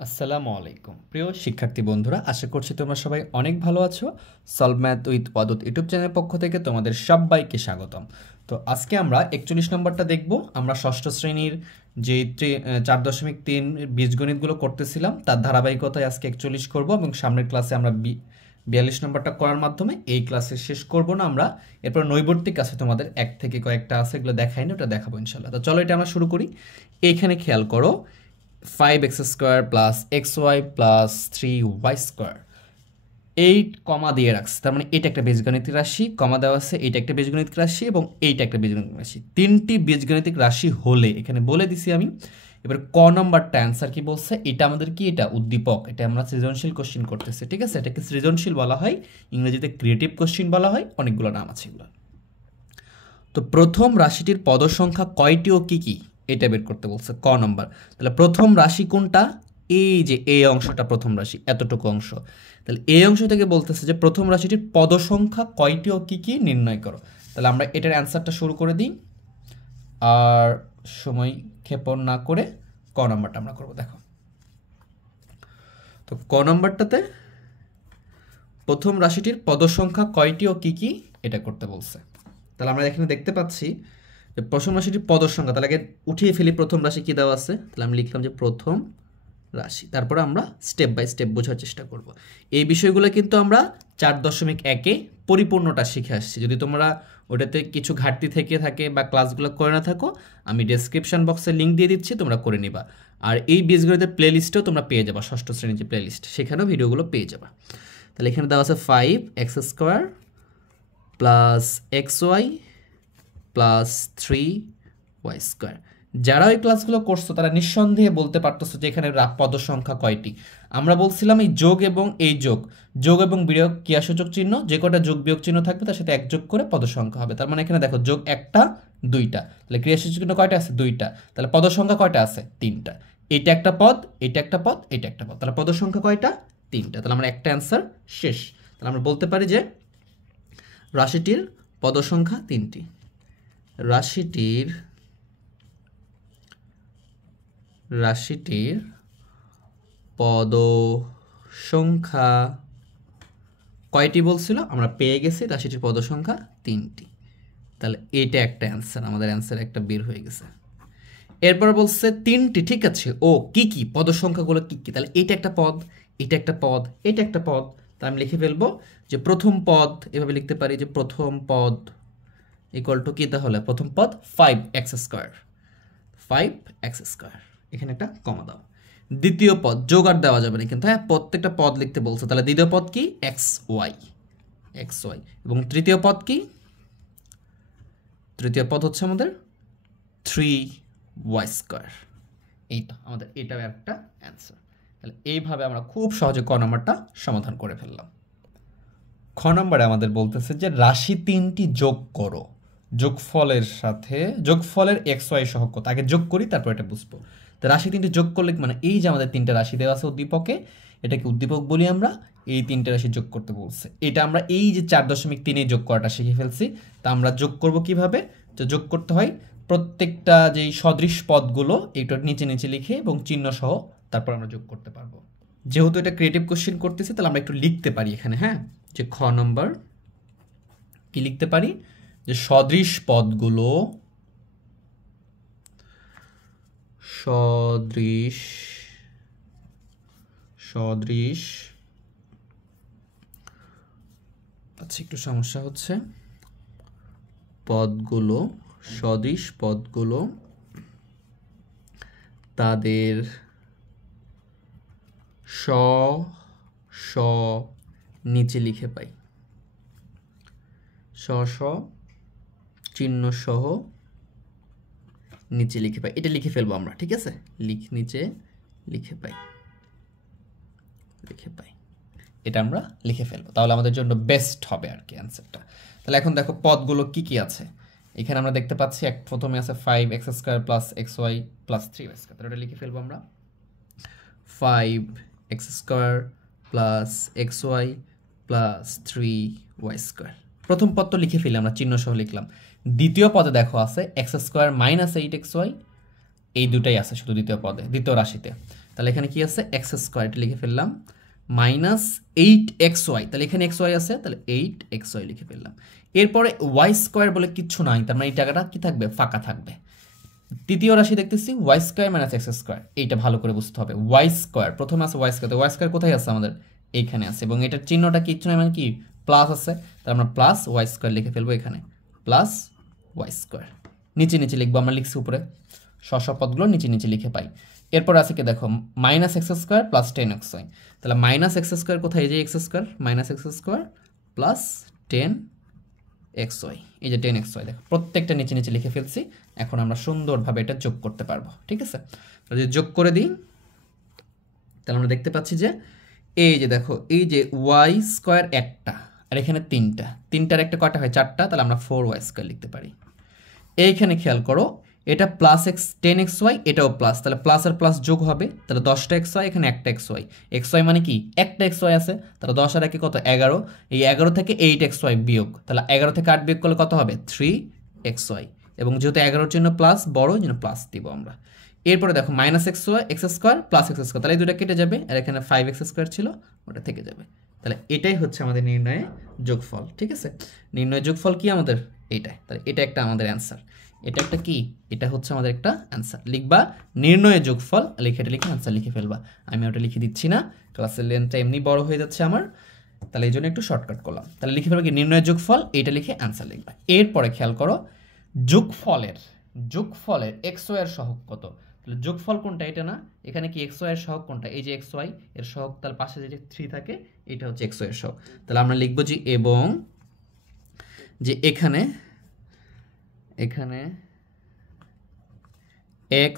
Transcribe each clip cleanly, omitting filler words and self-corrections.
আসসালামু আলাইকুম প্রিয় শিক্ষার্থী বন্ধুরা, আশা করছি তোমরা সবাই অনেক ভালো আছো। Solve math with Wadud YouTube চ্যানেলের পক্ষ থেকে তোমাদের সবাইকে স্বাগতম। তো আজকে আমরা 41 নম্বরটা দেখব। আমরা ষষ্ঠ শ্রেণীর যে 4.3 বীজগণিতগুলো করতেছিলাম তার ধারাবাহিকতায় আজকে 41 করব এবং সামনের ক্লাসে আমরা 42 নম্বরটা করার মাধ্যমে এই ক্লাসে শেষ করব না আমরা। এরপর নৈবর্তিক আছে তোমাদের এক থেকে কয়েকটা আছে, এগুলো দেখাইনি, ওটা দেখাবো ইনশাল্লাহ। তো চলো এটা আমরা শুরু করি। এইখানে খেয়াল করো 5x square plus x y plus 3y square 8 comma দিয়ে রাখছে, তার মানে এটা একটা বীজগণিতিক রাশি, কমা দেওয়া আছে, এইটা একটা বীজগণিতিক রাশি এবং এইটা একটা বীজগণিতিক রাশি। তিনটি বীজগণিতিক রাশি হলে এখানে বলে দিছি আমি। এবার ক নম্বরটা অ্যান্সার কি বলছে, এটা আমাদের কি, এটা উদ্দীপক, এটা আমরা সৃজনশীল কোশ্চিন করতেছি, ঠিক আছে। এটাকে সৃজনশীল বলা হয়, ইংরেজিতে ক্রিয়েটিভ কোশ্চিন বলা হয়, অনেকগুলো নাম আছে এগুলো। তো প্রথম রাশিটির পদ সংখ্যা কয়টি ও কি কি, এটা বের করতে বলছে ক নম্বর। তাহলে প্রথম রাশি কোনটা, এই যে এই অংশটা প্রথম রাশি, এতটুকু অংশ। তাহলে এই অংশ থেকে বলতেছে যে প্রথম রাশিটির পদ সংখ্যা কয়টি ও কি কি নির্ণয় করো। তাহলে আমরা এটার অ্যান্সারটা শুরু করে দিই, আর সময় ক্ষেপণ না করে ক নম্বরটা আমরা করবো। দেখো তো ক নম্বরটাতে প্রথম রাশিটির পদ সংখ্যা কয়টি ও কি কি এটা করতে বলছে। তাহলে আমরা এখানে দেখতে পাচ্ছি যে প্রথম রাশিটির পদ সংখ্যা, তাহলে আগে উঠিয়ে ফেলি প্রথম রাশি কি দেওয়া আছে। তাহলে আমি লিখলাম যে প্রথম রাশি, তারপরে আমরা স্টেপ বাই স্টেপ বোঝার চেষ্টা করব। এই বিষয়গুলো কিন্তু আমরা 4.1-এ পরিপূর্ণটা শিখে আসছি। যদি তোমরা ওটাতে কিছু ঘাটতি থেকে থাকে বা ক্লাসগুলো করে না থাকো, আমি ডেসক্রিপশন বক্সে লিঙ্ক দিয়ে দিচ্ছি, তোমরা করে নিবা। আর এই বীজগণিতের প্লেলিস্টেও তোমরা পেয়ে যাবা, ষষ্ঠ শ্রেণীর যে প্লেলিস্ট সেখানেও ভিডিওগুলো পেয়ে যাবা। তাহলে এখানে দেওয়া আছে 5x square plus x y plus 3y square. যারা ওই ক্লাসগুলো করছো তারা নিঃসন্দেহে বলতে পারতেছো যে এখানে পদ সংখ্যা কয়টি। আমরা বলছিলাম এই যোগ এবং এই যোগ এবং বিয়োগ ক্রিয়াসূচক চিহ্ন, যে কটা যোগ বিয়োগ চিহ্ন থাকবে তার সাথে এক যোগ করে পদ সংখ্যা হবে। তার মানে এখানে দেখো যোগ একটা দুইটা, তাহলে ক্রিয়াসূচক চিহ্ন কয়টা আছে, দুইটা, তাহলে পদ সংখ্যা কয়টা আছে, তিনটা। এইটা একটা পদ, এটা একটা পদ, এটা একটা পদ, তাহলে পদ সংখ্যা কয়টা, তিনটা। তাহলে আমরা একটা অ্যান্সার শেষ। তাহলে আমরা বলতে পারি যে রাশিটির পদ সংখ্যা তিনটি। রাশিটির পদ সংখ্যা কয়টি বলছিল, আমরা পেয়ে গেছি রাশিটির পদ সংখ্যা তিনটি। তাহলে এটা একটা অ্যান্সার, আমাদের অ্যান্সার একটা বের হয়ে গেছে। এরপর বলছে তিনটি, ঠিক আছে, ও কি কি পদ সংখ্যাগুলো কি কি। তাহলে এটা একটা পদ, এটা একটা পদ, এটা একটা পদ। তাহলে আমি লিখে ফেলবো যে প্রথম পদ, এভাবে লিখতে পারি যে প্রথম পদ ইকুয়াল টু কি, তাহলে প্রথম পদ 5x স্কোয়ার, 5x স্কোয়ার, এখানে একটা কমা দাও। দ্বিতীয় পদ যোগ আর দেওয়া যাবে না কিন্তু, হ্যাঁ প্রত্যেকটা পদ লিখতে বলছে। তাহলে দ্বিতীয় পদ কি, xy, এবং তৃতীয় পদ কি, তৃতীয় পদ হচ্ছে আমাদের 3y স্কোয়ার। এইটা আমাদের, এটাও একটা অ্যান্সার। তাহলে এইভাবে আমরা খুব সহজে ক নম্বরটা সমাধান করে ফেললাম। খ নম্বরে আমাদের বলতেছে যে রাশি তিনটি যোগ করো, যোগফলের সাথে যোগফলের এক্স ওয়াই সহগ কত। আগে যোগ করি তারপর এটা বুঝবো। তো রাশি তিনটি যোগ করলে মানে এই যে আমাদের তিনটা রাশি দেওয়া আছে উদ্দীপকে, এটাকে উদ্দীপক বলি আমরা। এই তিনটা রাশি যোগ করতে বলছে, এটা আমরা এই যে 4.3 যোগ করাটা শিখে ফেলছি। তা আমরা যোগ করব কিভাবে, তো যোগ করতে হয় প্রত্যেকটা যেই সদৃশ পদগুলো এইটা নিচে নিচে লিখে এবং চিহ্ন সহ তারপর আমরা যোগ করতে পারবো। যেহেতু এটা ক্রিয়েটিভ কোশ্চেন করতেছি তাহলে আমরা একটু লিখতে পারি এখানে, হ্যাঁ, যে খ নম্বর কি লিখতে পারি, যে সদৃশ পদগুলো, আচ্ছা একটু সমস্যা হচ্ছে, পদগুলো, সদৃশ পদগুলো তাদের নিচে লিখে পাই, চিহ্ন সহ নিচে লিখে পাই। এটা লিখে ফেলবো আমরা, ঠিক আছে, নিচে লিখে পাই, এটা আমরা লিখে ফেলবো, তাহলে আমাদের জন্য বেস্ট হবে আর কি অ্যান্সারটা। তাহলে এখন দেখো পদগুলো কি কি আছে। এখানে আমরা দেখতে পাচ্ছি প্রথমে আছে 5x square plus x y plus 3y square, তাহলে এটা লিখে ফেলবো আমরা 5x square plus x y plus 3y square. প্রথম পদ তো লিখে ফেলি আমরা, চিহ্ন সহ লিখলাম। দ্বিতীয় পদে দেখো আছে এক্স স্কোয়ার মাইনাস 8xy, এই দুটাই আছে শুধু দ্বিতীয় পদে, দ্বিতীয় রাশিতে। তাহলে এখানে কি আছে এক্স স্কোয়ার, এটা লিখে ফেললাম, মাইনাস 8xy, তাহলে এখানে xy আছে, তাহলে 8xy লিখে ফেললাম। এরপরে ওয়াই স্কোয়ার বলে কিচ্ছু নাই, তার মানে এই টাকাটা কি থাকবে, ফাঁকা থাকবে। তৃতীয় রাশি দেখতেছি y square minus x square, এইটা ভালো করে বুঝতে হবে। ওয়াই স্কোয়ার প্রথমে আছে ওয়াই স্কোয়ার, ওয়াই স্কোয়ার কোথায় আছে আমাদের, এইখানে আছে, এবং এটার চিহ্নটা কিচ্ছু নাই মানে কি প্লাস আছে, তাহলে আমরা প্লাস ওয়াই স্কোয়ার লিখে ফেলবো এখানে, প্লাস ওয়াই স্কোয়ার। নিচে নিচে লিখবো, আমরা লিখছি উপরে, স্ব পদগুলো নিচে নিচে লিখে পাই। এরপর আছে কি দেখো minus x square plus 10xy, তাহলে মাইনাস এক্স স্কোয়ার কোথায়, এই যে x square, minus x square plus 10xy, এই যে 10xy দেখো প্রত্যেকটা নিচে নিচে লিখে ফেলছি। এখন আমরা সুন্দরভাবে এটা যোগ করতে পারবো, ঠিক আছে। যদি যোগ করে দিই তাহলে আমরা দেখতে পাচ্ছি যে এই যে দেখো এই যে ওয়াই স্কোয়ার একটা আর এখানে তিনটার একটা কয়টা হয়, 4টা, তাহলে আমরা 4y স্কোয়ার লিখতে পারি। এইখানে খেয়াল করো এটা প্লাস এক্স 10xy, এটাও প্লাস, তাহলে প্লাস আর প্লাস যোগ হবে, তাহলে 10টা xy, এখানে একটা xy মানে কি একটা xy আছে, তাহলে 10 আর 1 কত 11, এই 11 থেকে 8xy বিয়োগ, তাহলে 11 থেকে 8 বিয়োগ করলে কত হবে 3xy, এবং যেহেতু 11-এর জন্য প্লাস বড়, এই জন্য প্লাস দিব আমরা। এরপরে দেখো minus xy x square plus x square, তাহলে এই দুটো কেটে যাবে, আর এখানে 5x স্কোয়ার ছিল ওটা থেকে যাবে, তাহলে এটাই হচ্ছে আমাদের নির্ণয়ে যোগফল, ঠিক আছে। নির্ণয় যোগফল কি আমাদের এইটাই, তাহলে এটা একটা আমাদের অ্যান্সার, এটা একটা কি, এটা হচ্ছে আমাদের একটা অ্যান্সার। লিখবা নির্ণয় যোগফল, লিখে এটা লিখে অ্যান্সার লিখে ফেলবা, আমি ওটা লিখে দিচ্ছি না, ক্লাসের লেন্থটা এমনি বড় হয়ে যাচ্ছে আমার, তাহলে এই জন্য একটু শর্টকাট করলাম। তাহলে লিখে ফেলবা কি নির্ণয় যোগফল, এইটা লিখে অ্যান্সার লিখবা। এরপরে খেয়াল করো যোগফলের xy এর সহগ কত, তাহলে যোগফল কোনটা, এটা না, এখানে কি xy এর সহগ কোনটা, এই যে xy এর সহগ, তার পাশে যে 3 থাকে এটা হচ্ছে xy এর সহগ, তাহলে আমরা লিখবো যে এবং যে এখানে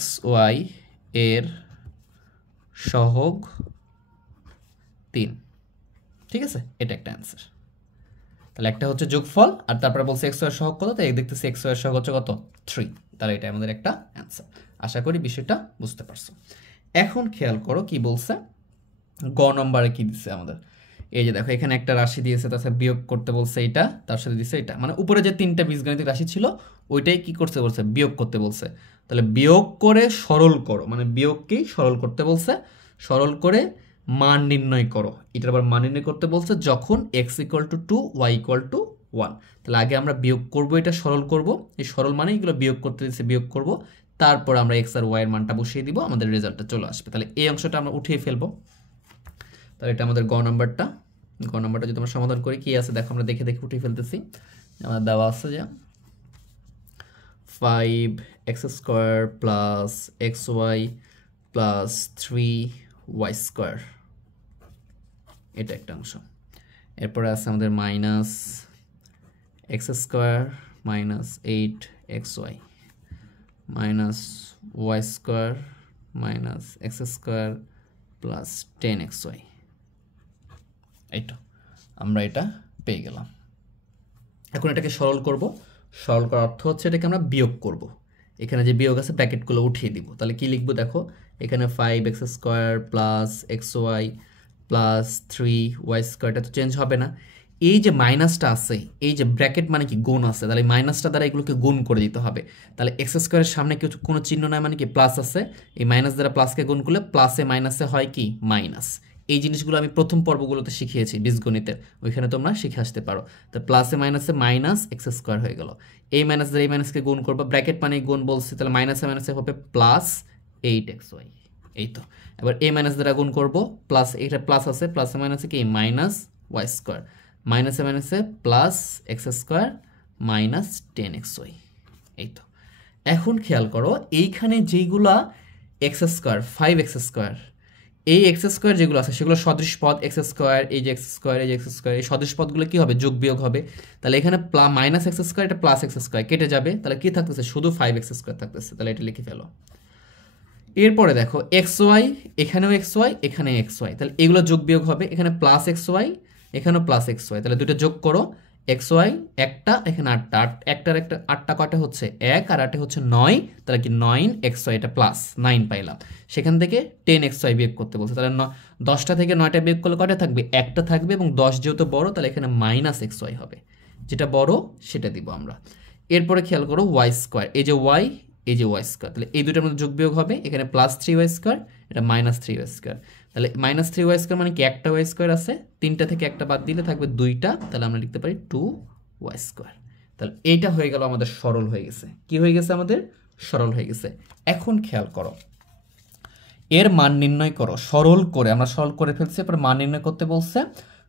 xy এর সহগ 3, ঠিক আছে, এটা একটা অ্যান্সার। তাহলে একটা হচ্ছে যোগফল, আর তারপরে বলছে xy এর সহগ কত, তাই দেখতেছি xy এর সহগ হচ্ছে কত 3, তাহলে এটা আমাদের একটা অ্যান্সার। আশা করি বিষয়টা বুঝতে পারছো। এখন খেয়াল করো কি বলছে, গ নম্বরে কি দিচ্ছে আমাদের, এই যে দেখো এখানে একটা রাশি দিয়েছে, তার সাথে বিয়োগ করতে বলছে, এটা তার সাথে দিচ্ছে এটা, মানে উপরে যে 3টা বীজগণিতিক রাশি ছিল ওইটাই কি করতে বলছে, বিয়োগ করতে বলছে। তাহলে বিয়োগ করে সরল করো, মানে বিয়োগকেই সরল করতে বলছে, সরল করে মান নির্ণয় করো, এটার আবার মান নির্ণয় করতে বলছে যখন x = 2 y = 1। তাহলে আগে আমরা বিয়োগ করব, এটা সরল করব, এই সরল মানে এগুলো বিয়োগ করতে দিচ্ছে, বিয়োগ করব, তারপর আমরা x আর y এর মানটা বসিয়ে দিব, আমাদের রেজাল্টটা চলে আসবে। তাহলে এই অংশটা আমরা উঠিয়ে ফেলবো, তাহলে এটা আমাদের গ নাম্বারটা যদি আমরা সমাধান করি কি আছে দেখো, আমরা দেখে দেখে উঠিয়ে ফেলতেছি। আমাদের দেওয়া আছে যে 5x square plus xy plus 3y square, এটা একটা অংশ। এরপরে আছে আমাদের minus x square minus 8xy minus y square minus x square plus 10xy, এইটা আমরা এটা পেয়ে গেলাম। এখন এটাকে সরল করব, সরল করার অর্থ হচ্ছে এটাকে আমরা বিয়োগ করব, এখানে যে বিয়োগ আছে ব্র্যাকেটগুলো উঠিয়ে দিব, তাহলে কি লিখবো দেখো, এখানে 5x square plus xy plus 3y square, এটা তো চেঞ্জ হবে না, এই যে মাইনাসটা আছে, এই যে ব্র্যাকেট মানে কি গুণ আছে, তাহলে মাইনাসটা দ্বারা এগুলোকে গুণ করে দিতে হবে। তাহলে এক্স স্কোয়ারের সামনে কিছু কোনো চিহ্ন নাই মানে কি প্লাস আছে, এই মাইনাস দ্বারা প্লাসকে গুণ করলে প্লাসে মাইনাসে হয় কি মাইনাস। এই জিনিসগুলো আমি প্রথম পর্বগুলোতে শিখিয়েছি বীজগণিতের, ওইখানে তোমরা শিখে আসতে পারো। তো প্লাসে মাইনাসে মাইনাস এক্স স্কোয়ার হয়ে গেল, এই মাইনাস দ্বারা এই মাইনাসকে গুণ করবো, ব্র্যাকেট মানে গুণ বলছে, তাহলে মাইনাসে মাইনাসে হবে প্লাস 8xy, এই তো। এবার এই মাইনাস দ্বারা গুণ করবো, প্লাস এটা প্লাস আছে, প্লাসে মাইনাসে কি মাইনাস ওয়াই স্কোয়ার, মাইনাসে মাইনাসে plus x square minus 10xy, এই তো। এখন খেয়াল করো এইখানে যেইগুলা এক্স স্কোয়ার 5x স্কোয়ার, এই এক্স স্কোয়ার যেগুলো আছে সেগুলো সদৃশ পদ, এক্স স্কোয়ার এই যে এক্স স্কোয়ার এই যে এক্স স্কোয়ার, এই সদৃশ পদগুলো কি হবে যোগ বিয়োগ হবে, তাহলে এখানে মাইনাস এক্স স্কোয়ার এটা প্লাস এক্স স্কোয়ার কেটে যাবে, তাহলে কি থাকতেছে শুধু 5x স্কোয়ার থাকতেছে, তাহলে এটা লিখে ফেলো। এরপরে দেখো xy, এখানেও xy এখানে xy, তাহলে এগুলো যোগ বিয়োগ হবে, এখানে প্লাস xy এখানেও প্লাস xy, তাহলে দুটো যোগ করো, xy একটা এখানে 8টা, একটার একটা 8টা কয়টা হচ্ছে 1 আর 8 হচ্ছে 9, তাহলে কি 9xy, এটা প্লাস 9 পাইলাম, সেখান থেকে 10xy বিয়োগ করতে বলছে, তাহলে 10টা থেকে 9টা বিয়োগ করলে কয়টা থাকবে একটা থাকবে, এবং 10 যেহেতু বড় তাহলে এখানে মাইনাস xy হবে, যেটা বড় সেটা দিব আমরা। এরপরে খেয়াল করো y স্কোয়ার, এই যে y এই যে ওয়াই স্কোয়ার, তাহলে এই দুটোর মধ্যে যোগ বিয়োগ হবে, এখানে প্লাস 3y স্কোয়ার, এটা মাইনাস 3y স্কোয়ার, তাহলে মাইনাস 3y স্কোয়ার মানে কি একটা ওয়াই স্কোয়ার আছে, 3টা থেকে একটা বাদ দিলে থাকবে 2টা, তাহলে আমরা লিখতে পারি 2y স্কোয়ার। তাহলে এইটা হয়ে গেল আমাদের সরল হয়ে গেছে। কি হয়ে গেছে আমাদের? সরল হয়ে গেছে। এখন খেয়াল করো, এর মান নির্ণয় করো সরল করে, আমরা সরল করে ফেলছি, এরপর মান নির্ণয় করতে বলছে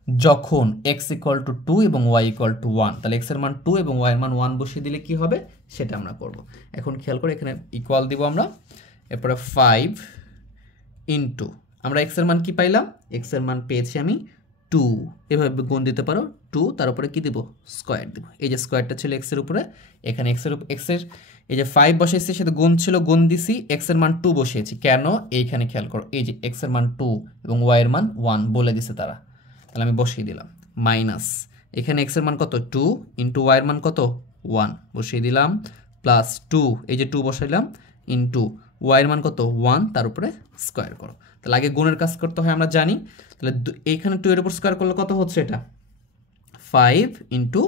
যখন x = 2 এবং y = 1, তাহলে x এর মান 2 এবং y এর মান 1 বসিয়ে দিলে কি হবে সেটা আমরা করব। এখন খেয়াল করে এখানে ইকুয়াল দিব আমরা, এরপরে 5 ইনটু আমরা x এর মান কি পাইলাম, x এর মান পেয়েছি আমি 2, এভাবে গুণ দিতে পারো 2, তার উপরে কি দিব স্কয়ার দিব, এই যে স্কয়ারটা ছিল x এর উপরে, এখানে x এর এই যে 5 বসাইছি সাথে গুণ ছিল, গুণ দিছি, x এর মান 2 বসিয়েছি, কেন এইখানে খেয়াল করো, এই যে x এর মান 2 এবং y এর মান 1 বলে দিছে তারা, তাহলে আমি বসিয়ে দিলাম, মাইনাস এখানে x এর মান কত 2 ইনটু y এর মান কত 1 বসিয়ে দিলাম, প্লাস 2 এই যে 2 বসাইলাম ইনটু y এর মান কত 1, তার উপরে স্কয়ার করো। তাহলে আগে গুণের কাজ করতে হয় আমরা জানি, তাহলে এইখানে 2 এর উপর স্কয়ার করলে কত হচ্ছে, এটা 5 ইনটু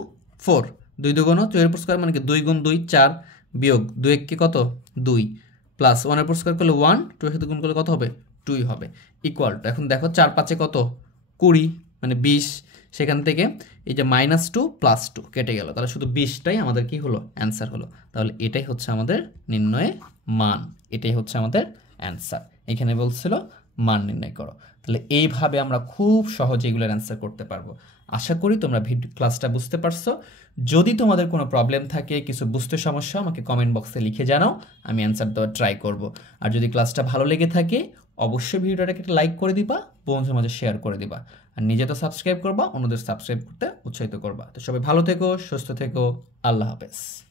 4, 2 2 2 এর উপর স্কয়ার মানে কি 2 গুণ 2 4, বিয়োগ 2 1 কি কত 2, প্লাস 1 এর উপর স্কয়ার করলে 1, 2 এর সাথে গুণ করলে কত হবে 2 হবে, ইকুয়াল টু, এখন দেখো 4 5 এ কত 20 মানে 20, সেখান থেকে এই যে -2 + 2 কেটে গেল, তাহলে শুধু 20টাই আমাদের কি হলো অ্যান্সার হলো। তাহলে এটাই হচ্ছে আমাদের নির্ণয়ে মান, এটাই হচ্ছে আমাদের অ্যান্সার। এখানে বলছিল মান নির্ণয় করো, তাহলে এইভাবে আমরা খুব সহজে এগুলোর অ্যান্সার করতে পারবো। আশা করি তোমরা ভিডিও ক্লাসটা বুঝতে পারছো। যদি তোমাদের কোনো প্রবলেম থাকে, কিছু বুঝতে সমস্যা, আমাকে কমেন্ট বক্সে লিখে জানাও, আমি অ্যান্সার দেওয়ার ট্রাই করব। আর যদি ক্লাসটা ভালো লেগে থাকে অবশ্যই ভিডিওটাকে একটা লাইক করে দিবা, বন্ধুদের মাঝে শেয়ার করে দিবা, আর নিজে তো সাবস্ক্রাইব করবা, অন্যদের সাবস্ক্রাইব করতে উৎসাহিত করবা। তো সবাই ভালো থেকো, সুস্থ থেকো, আল্লাহ হাফেজ।